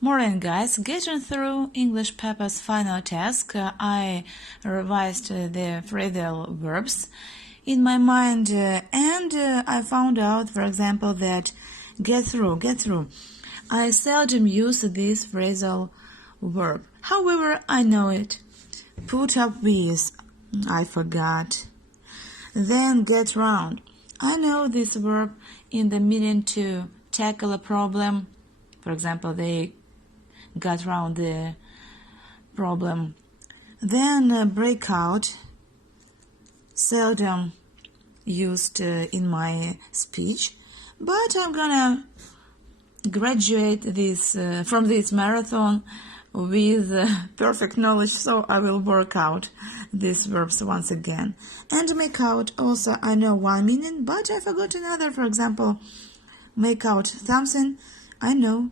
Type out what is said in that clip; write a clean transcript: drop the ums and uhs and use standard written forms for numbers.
Morning, guys. Getting through English paper's final task, I revised the phrasal verbs in my mind, and I found out, for example, that get through. I seldom use this phrasal verb. However, I know it. Put up with, I forgot. Then get round. I know this verb in the meaning to tackle a problem. For example, they got round the problem. Then break out, seldom used in my speech, but I'm gonna graduate this from this marathon with perfect knowledge, so I will work out these verbs once again. And make out, also I know one meaning, but I forgot another. For example, make out something, I know